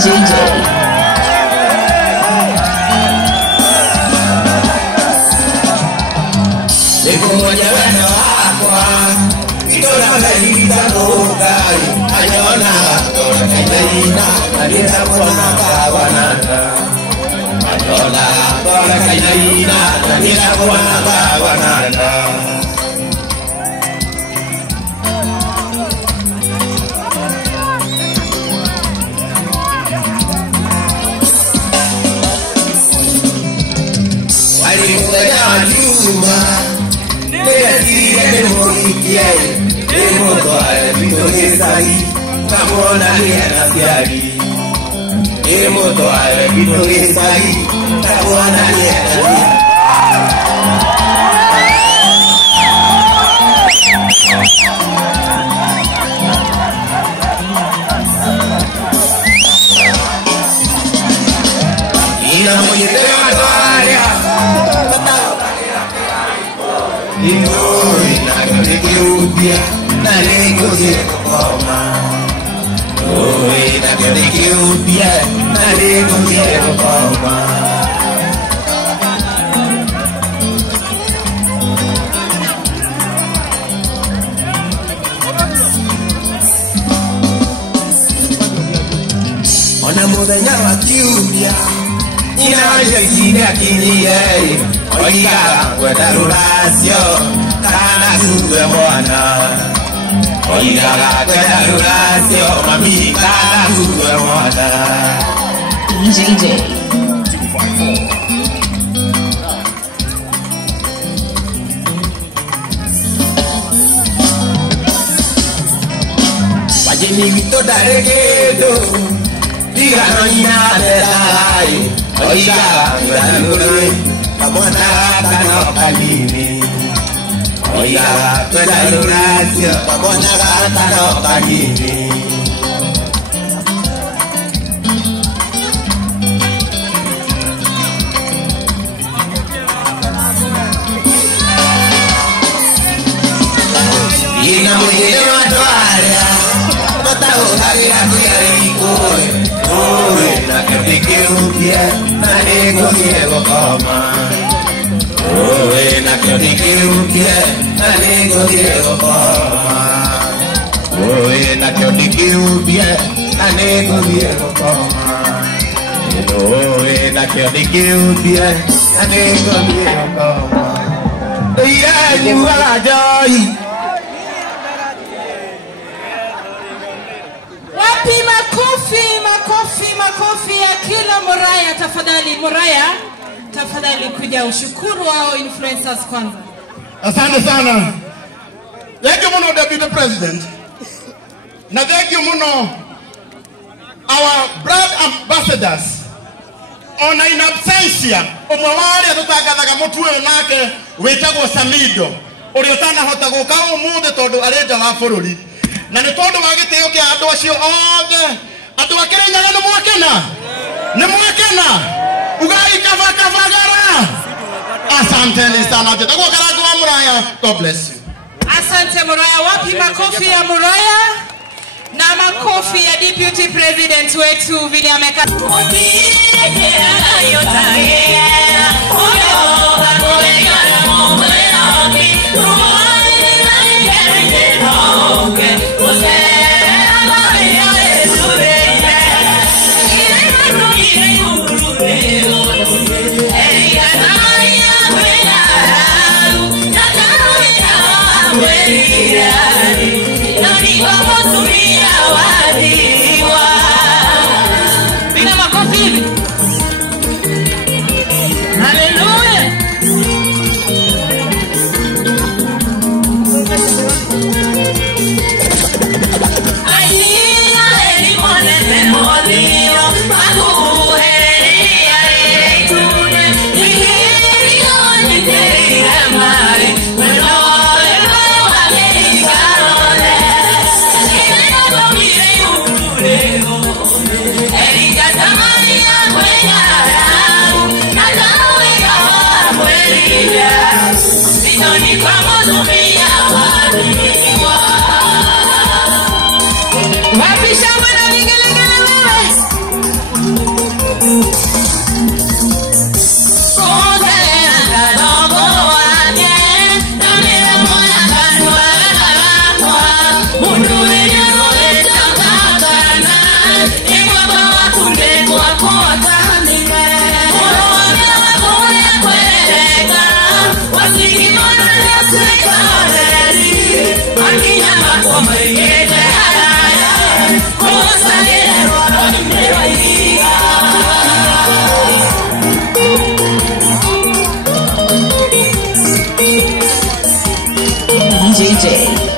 DJJ. Niko moja wana wakwa Itola malita nukai Ayona Tola kailina Nalita kuwana kawanata Ayona Tola kailina Nalita kuwana kawanata Walimutaya wajuma Ona muthenya wa kiumia Inawajekiga kinyie Oigaga kwenda ruracio Kana kuwe mwana Oigaga kwenda ruracio Mami kana kuwe mwana DJJ. Wajini wito daregedo Digano inadelai Oigaga kwenda ruracio Kamona kano kalini Oigaga kwenda ruracio Kamona kano kalini Ina mwingine watwarea Matao hagira kuyarikoe Oe na kepike upye Na nego kiego koma Oe na kepike upye Na nego kiego koma Oe na kepike upye Na nego kiego koma Oe na kepike upye Na nego kiego koma Oye ni wala joy Wapi makofi ya kila Muraya tafadhali. Muraya tafadhali kuja ushukuru wao influencers kwanza. Asante sana. Thank you muno Deputy President. Na thank you muno our brand ambassadors. Ona in absentia omwawari atutangathaga mutuwe nake witagwo Samido uri utana hota guka umuthi tondu arenda wa bururi na ni tondu wa gitio kia andu acio othe andu Kirinyaga ni mwakena ugai kavagara. Asante sana tetagwo karago wa Muraya. God bless you. Asante Muraya. Wapi makofi ya Muraya na makofi ya Deputy President wetu vile ameka Bila makofi. Hallelujah. Wapi shamba na vigelegele wewe? easy.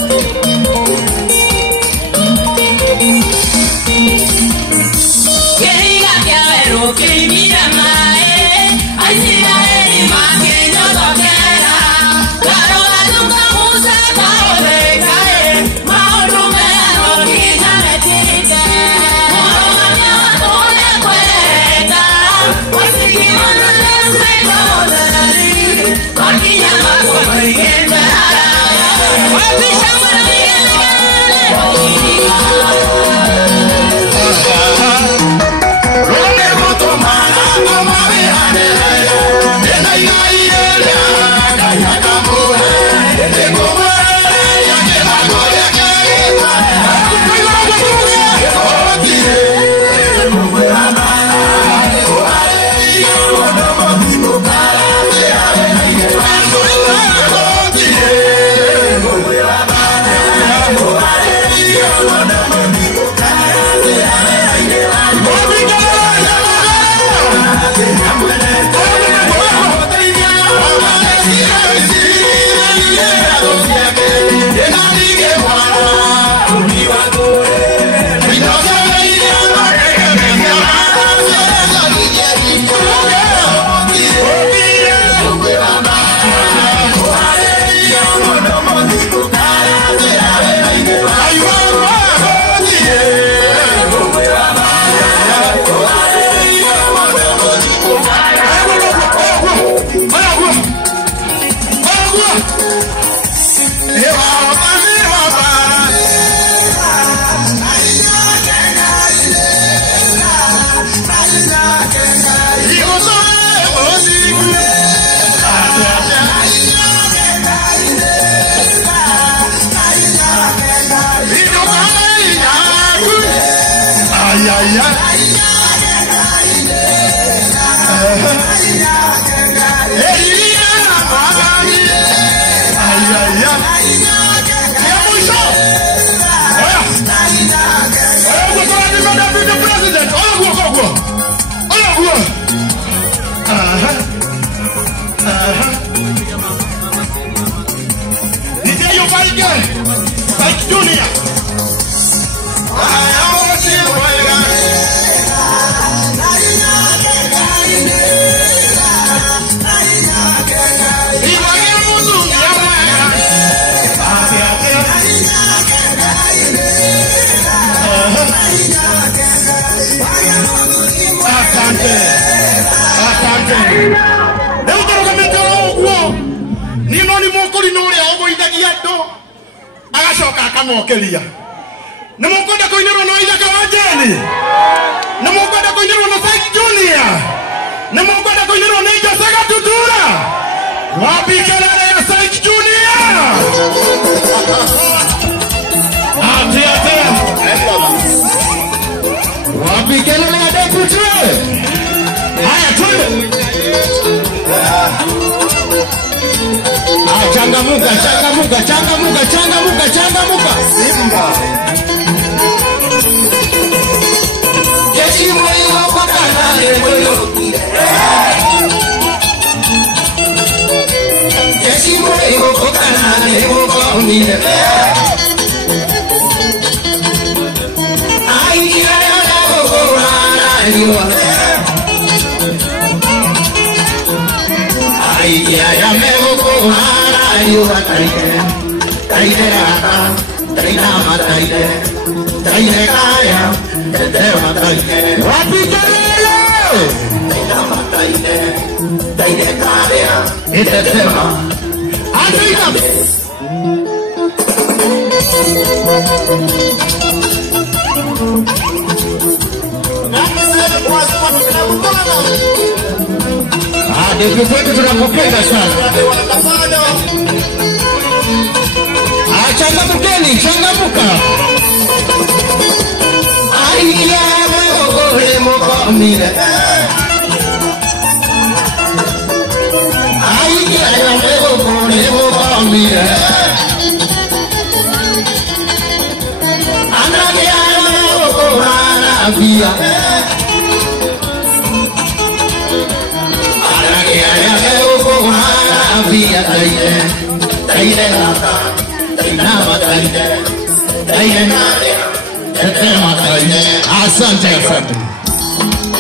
Asante asante.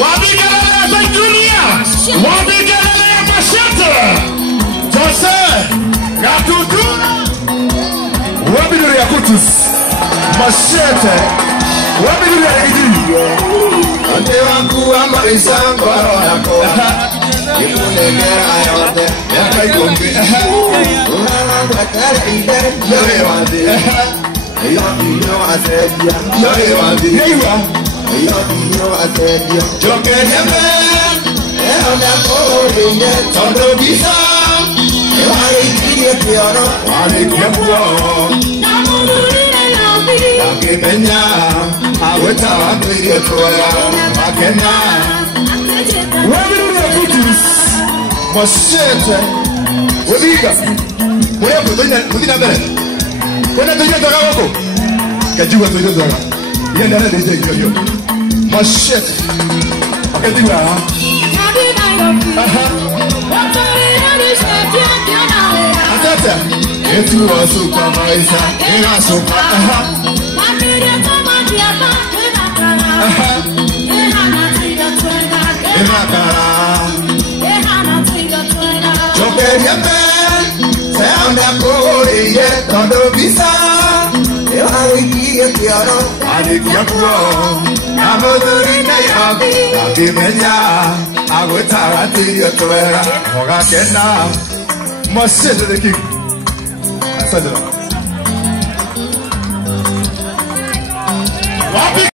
Wapikelele za dunia, wapikelele Mashete, Jose, Gatutu, wabiduri ya Kutus, Mashete, wabiduri ya Igi. Ante wangu wa maisha ngoro yako, ikunegera yote, yaka ikumbi. Unalangwa kare ide, yoye wadi. Iyo dinyo asedia, yoye wadi. Iyo dinyo asedia. Joke nyeme, eona kore nye, tondo bisa. Wale ikiye kiyono, wale kiyabuo. Akimenya, aweta wakwiye kuwa, wakenya. Wabiduri ya Kutus, Mashete, Wadiga, Wadina Bere. Wena tuja toka wako kajiwa tuja toka yenda na DJ yo Mashete kajiwa atata etu wasuka maisha ina suka ina kara Jokeria ben, seanda koriye, tondo bisa. Ewa ikiye kiyono, ani kiapuo amoduri na yabi akimenya agweta atiyo toera ogakena Mashete de king asante.